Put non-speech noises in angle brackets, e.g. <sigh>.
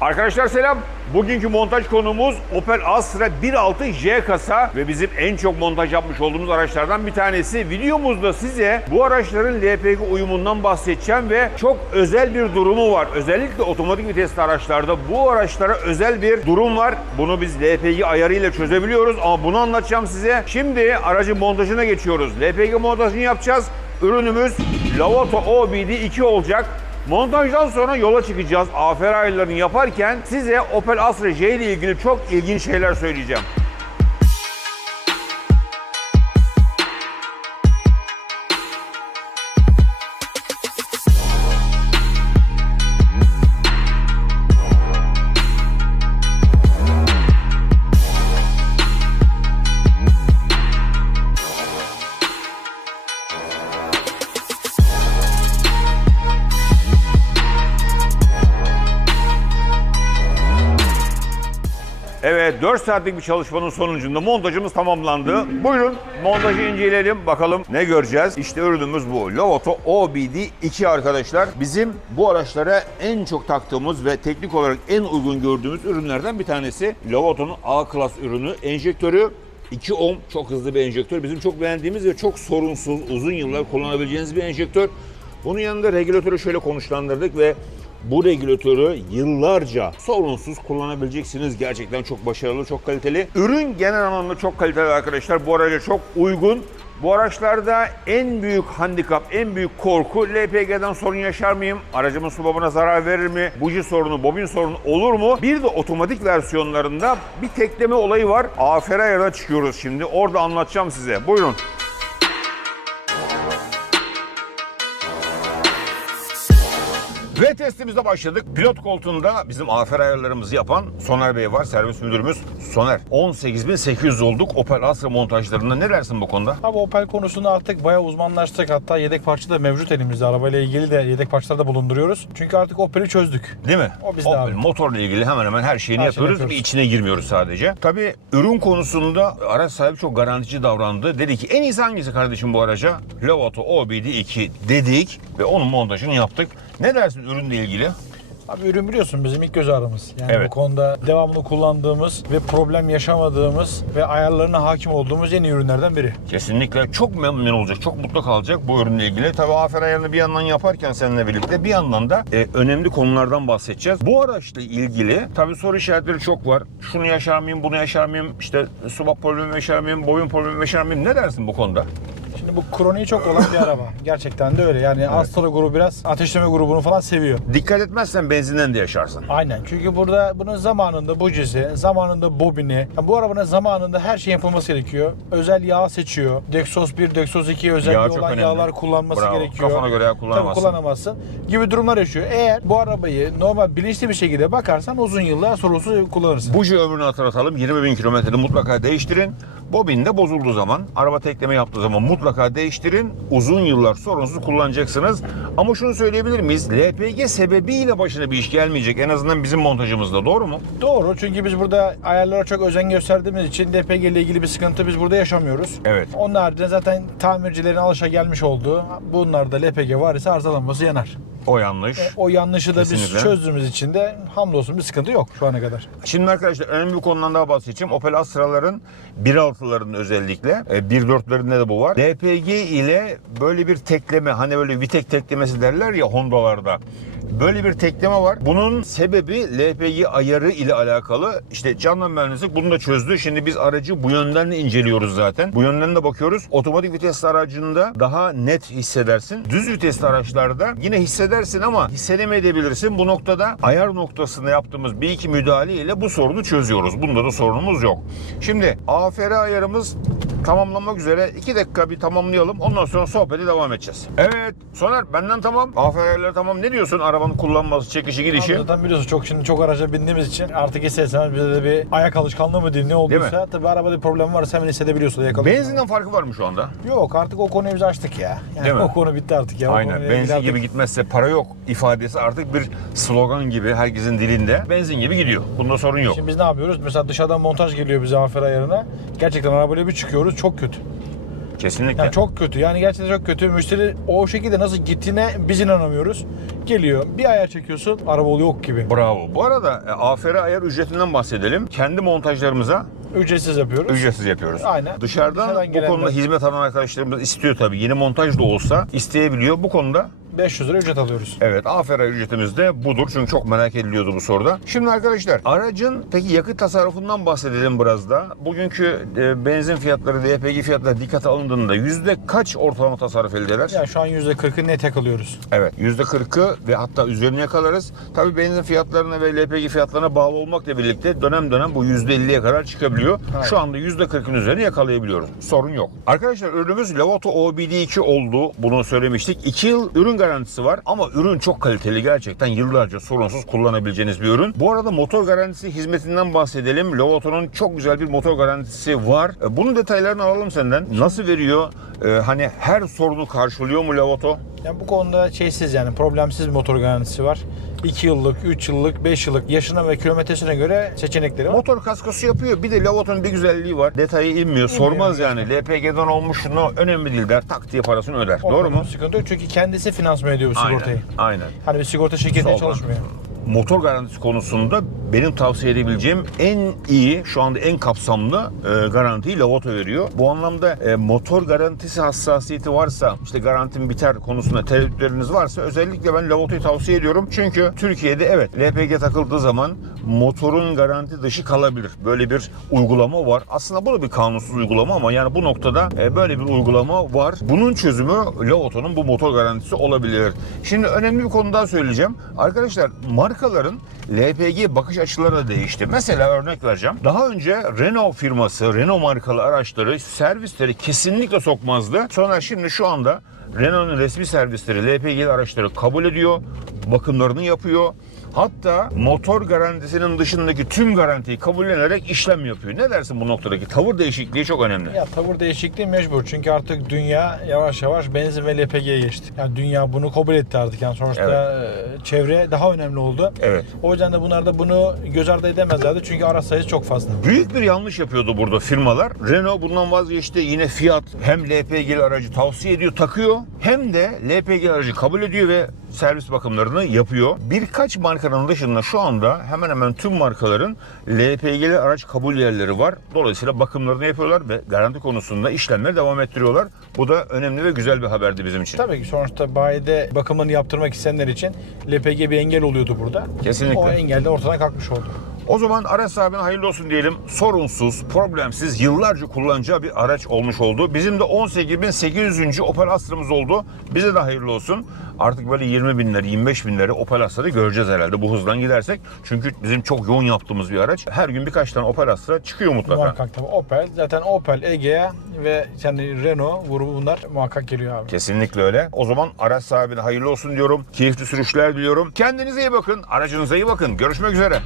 Arkadaşlar selam. Bugünkü montaj konumuz Opel Astra 1.6 J kasa ve bizim en çok montaj yapmış olduğumuz araçlardan bir tanesi. Videomuzda size bu araçların LPG uyumundan bahsedeceğim ve çok özel bir durumu var. Özellikle otomatik vitesli araçlarda bu araçlara özel bir durum var. Bunu biz LPG ayarıyla çözebiliyoruz ama bunu anlatacağım size. Şimdi aracın montajına geçiyoruz. LPG montajını yapacağız. Ürünümüz Lavato OBD 2 olacak. Montajdan sonra yola çıkacağız. AFR ayarlarını yaparken size Opel Astra J ile ilgili çok ilginç şeyler söyleyeceğim. 4 saatlik bir çalışmanın sonucunda montajımız tamamlandı. Buyurun montajı inceleyelim bakalım ne göreceğiz. İşte ürünümüz bu. Lovato OBD 2 arkadaşlar. Bizim bu araçlara en çok taktığımız ve teknik olarak en uygun gördüğümüz ürünlerden bir tanesi. Lovato'nun A klas ürünü enjektörü 2 ohm çok hızlı bir enjektör. Bizim çok beğendiğimiz ve çok sorunsuz, uzun yıllar kullanabileceğiniz bir enjektör. Bunun yanında regülatörü şöyle konuşlandırdık ve bu regülatörü yıllarca sorunsuz kullanabileceksiniz. Gerçekten çok başarılı, çok kaliteli. Ürün genel anlamda çok kaliteli arkadaşlar. Bu araca çok uygun. Bu araçlarda en büyük handikap, en büyük korku LPG'den sorun yaşar mıyım? Aracımın su babına zarar verir mi? Buji sorunu, bobin sorunu olur mu? Bir de otomatik versiyonlarında bir tekleme olayı var. AFR ayarına çıkıyoruz şimdi. Orada anlatacağım size. Buyurun. Ve testimize başladık. Pilot koltuğunda bizim afer ayarlarımızı yapan Soner Bey var. Servis müdürümüz Soner. 18.800 olduk Opel Astra montajlarında. Ne dersin bu konuda? Abi Opel konusunda artık bayağı uzmanlaştık. Hatta yedek parça da mevcut elimizde. Arabayla ilgili de yedek parçalar da bulunduruyoruz. Çünkü artık Opel'i çözdük. Değil mi? O bizde Opel abi. motorla ilgili hemen hemen her şeyini Her şeyini yapıyoruz. Bir içine girmiyoruz sadece. Tabii ürün konusunda araç sahibi çok garantici davrandı. Dedi ki en iyisi hangisi kardeşim bu araca? Lovato OBD 2 dedik ve onun montajını yaptık. Ne dersin ürünle ilgili? Abi ürün biliyorsun bizim ilk göz ağrımız. Yani Evet. bu konuda devamlı kullandığımız ve problem yaşamadığımız ve ayarlarına hakim olduğumuz en iyi ürünlerden biri. Kesinlikle çok memnun olacak, çok mutlu kalacak bu ürünle ilgili. Tabii afer ayarını bir yandan yaparken seninle birlikte bir yandan da e, önemli konulardan bahsedeceğiz. Bu araçla ilgili tabii soru işaretleri çok var. Şunu yaşar mıyım, bunu yaşar mıyım, işte subak problemi yaşar mıyım, boyun problemi yaşar mıyım? Ne dersin bu konuda? Şimdi bu kroniği çok olan bir araba. <laughs> Gerçekten de öyle. Yani Astra grubu biraz ateşleme grubunu falan seviyor. Dikkat etmezsen benzinden de yaşarsın. Aynen. Çünkü burada bunun zamanında bujisi, zamanında bobini, yani bu arabanın zamanında her şey yapılması gerekiyor. Özel yağ seçiyor. Dexos 1, Dexos 2 özel Yağ olan önemli. yağlar kullanması Bravo. gerekiyor. Kafana göre yağ kullanamazsın. Tabii kullanamazsın. Gibi durumlar yaşıyor. Eğer bu arabayı normal bilinçli bir şekilde bakarsan uzun yıllar sorunsuz kullanırsın. Buji ömrünü hatırlatalım. 20 bin kilometrede mutlaka değiştirin. Bobin de bozulduğu zaman, araba tekleme yaptığı zaman mutlaka değiştirin. Uzun yıllar sorunsuz kullanacaksınız. Ama şunu söyleyebilir miyiz? LPG sebebiyle başına bir iş gelmeyecek. En azından bizim montajımızda. Doğru mu? Doğru. Çünkü biz burada ayarlara çok özen gösterdiğimiz için LPG ile ilgili bir sıkıntı biz burada yaşamıyoruz. Evet. Onun haricinde zaten tamircilerin alışa gelmiş olduğu bunlarda LPG var ise arızalanması yanar. O yanlış. O yanlışı da Kesinlikle. biz çözdüğümüz için de hamdolsun bir sıkıntı yok şu ana kadar. Şimdi arkadaşlar önemli bir konudan daha bahsedeceğim. Opel Astra'ların 1.6'ların özellikle, e, 1.4'lerinde de bu var. LPG ile böyle bir tekleme, hani böyle Vitek teklemesi derler ya Honda'larda. Böyle bir tekleme var. Bunun sebebi LPG ayarı ile alakalı. İşte Candan Mühendislik bunu da çözdü. Şimdi biz aracı bu yönden de inceliyoruz zaten. Bu yönden de bakıyoruz. Otomatik vitesli aracında daha net hissedersin. Düz vitesli araçlarda yine hissedersin ama hissedemeyebilirsin. Bu noktada ayar noktasında yaptığımız bir iki müdahale ile bu sorunu çözüyoruz. Bunda da sorunumuz yok. Şimdi AFR ayarımız tamamlanmak üzere. 2 dakika bir tamamlayalım. Ondan sonra sohbete devam edeceğiz. Evet. Soner benden tamam. AFR ayarları tamam. Ne diyorsun? Arabanın kullanması, çekişi, gidişi. Abi zaten biliyorsun çok şimdi çok araca bindiğimiz için artık isterseniz bize de bir ayak alışkanlığı mı diyeyim ne olduysa tabii arabada bir problem varsa hemen hissedebiliyorsun ayak. Benzinden farkı var mı şu anda? Yok artık o konuyu biz açtık ya. Yani Değil mi? o konu bitti artık ya. O Aynen. Benzin artık- gibi gitmezse para yok ifadesi artık bir slogan gibi herkesin dilinde. Benzin gibi gidiyor. Bunda sorun yok. Şimdi biz ne yapıyoruz? Mesela dışarıdan montaj geliyor bize afer ayarına. Gerçekten arabayla bir çıkıyoruz çok kötü. Kesinlikle. Yani çok kötü. Yani gerçekten çok kötü. Müşteri o şekilde nasıl gittiğine biz inanamıyoruz. Geliyor. Bir ayar çekiyorsun. Araba yok gibi. Bravo. Bu arada e, AFR ayar ücretinden bahsedelim. Kendi montajlarımıza Ücretsiz yapıyoruz. ücretsiz yapıyoruz. Aynen. Dışarıdan Dışarıdan bu gelenler- konuda hizmet alan arkadaşlarımız istiyor tabii. Yeni montaj da olsa isteyebiliyor. Bu konuda 500 lira ücret alıyoruz. Evet AFR ücretimiz de budur. Çünkü çok merak ediliyordu bu soruda. Şimdi arkadaşlar aracın peki yakıt tasarrufundan bahsedelim biraz da. Bugünkü e, benzin fiyatları, LPG fiyatları dikkate alındığında yüzde kaç ortalama tasarruf elde eder? Yani şu an %40'ı net yakalıyoruz. Evet yüzde kırkı ve hatta üzerine yakalarız. Tabii benzin fiyatlarına ve LPG fiyatlarına bağlı olmakla birlikte dönem dönem bu yüzde elliye kadar çıkabiliyor. Aynen. Şu anda yüzde kırkın üzerine yakalayabiliyoruz. Sorun yok. Arkadaşlar ürünümüz Lavoto OBD2 oldu. Bunu söylemiştik. 2 yıl ürün garantisi var ama ürün çok kaliteli gerçekten yıllarca sorunsuz kullanabileceğiniz bir ürün. Bu arada motor garantisi hizmetinden bahsedelim. Lavoto'nun çok güzel bir motor garantisi var. E, Bunun detaylarını alalım senden. Nasıl veriyor? E, hani her sorunu karşılıyor mu Lavoto? Yani bu konuda şeysiz yani problemsiz motor garantisi var. 2 yıllık, 3 yıllık, 5 yıllık yaşına ve kilometresine göre seçenekleri var. Motor kaskosu yapıyor. Bir de Lavoto'nun bir güzelliği var. Detayı inmiyor. Sormaz yani. LPG'den olmuş şunu önemli değil der. Tak diye parasını öder. O Doğru mu? Sıkıntı yok çünkü kendisi finansman ediyor bu sigortayı. Aynen. Aynen. Hani bir sigorta şirketiyle Soldan. çalışmıyor. Motor garantisi konusunda benim tavsiye edebileceğim en iyi, şu anda en kapsamlı e, garantiyi Lavoto veriyor. Bu anlamda e, motor garantisi hassasiyeti varsa, işte garantim biter konusunda tereddütleriniz varsa özellikle ben Lavoto'yu tavsiye ediyorum. Çünkü Türkiye'de evet LPG takıldığı zaman motorun garanti dışı kalabilir. Böyle bir uygulama var. Aslında bu da bir kanunsuz uygulama ama yani bu noktada e, böyle bir uygulama var. Bunun çözümü Lavoto'nun bu motor garantisi olabilir. Şimdi önemli bir konu daha söyleyeceğim. Arkadaşlar markaların LPG bakış açıları da değişti. Mesela örnek vereceğim. Daha önce Renault firması, Renault markalı araçları servisleri kesinlikle sokmazdı. Sonra şimdi şu anda Renault'un resmi servisleri LPG araçları kabul ediyor, bakımlarını yapıyor. Hatta motor garantisinin dışındaki tüm garantiyi kabullenerek işlem yapıyor. Ne dersin bu noktadaki tavır değişikliği çok önemli. Ya tavır değişikliği mecbur çünkü artık dünya yavaş yavaş benzin ve LPG'ye geçti. Yani dünya bunu kabul etti artık yani sonuçta e, çevre daha önemli oldu. Evet. O yüzden de bunlar da bunu göz ardı edemezlerdi çünkü araç sayısı çok fazla. Büyük bir yanlış yapıyordu burada firmalar. Renault bundan vazgeçti. Yine Fiat hem LPG'li aracı tavsiye ediyor, takıyor. Hem de LPG aracı kabul ediyor ve servis bakımlarını yapıyor. Birkaç markanın dışında şu anda hemen hemen tüm markaların LPG'li araç kabul yerleri var. Dolayısıyla bakımlarını yapıyorlar ve garanti konusunda işlemleri devam ettiriyorlar. Bu da önemli ve güzel bir haberdi bizim için. Tabii ki sonuçta bayide bakımını yaptırmak isteyenler için LPG bir engel oluyordu burada. Kesinlikle. O engel de ortadan kalkmış oldu. O zaman araç sahibine hayırlı olsun diyelim. Sorunsuz, problemsiz, yıllarca kullanacağı bir araç olmuş oldu. Bizim de 18.800. Opel Astra'mız oldu. Bize de hayırlı olsun. Artık böyle 20 binleri, 25 binleri Opel Astra'da göreceğiz herhalde bu hızdan gidersek. Çünkü bizim çok yoğun yaptığımız bir araç. Her gün birkaç tane Opel Astra çıkıyor mutlaka. Muhakkak tabii Opel. Zaten Opel, Egea ve yani Renault grubu bunlar muhakkak geliyor abi. Kesinlikle öyle. O zaman araç sahibine hayırlı olsun diyorum. Keyifli sürüşler diliyorum. Kendinize iyi bakın. Aracınıza iyi bakın. Görüşmek üzere.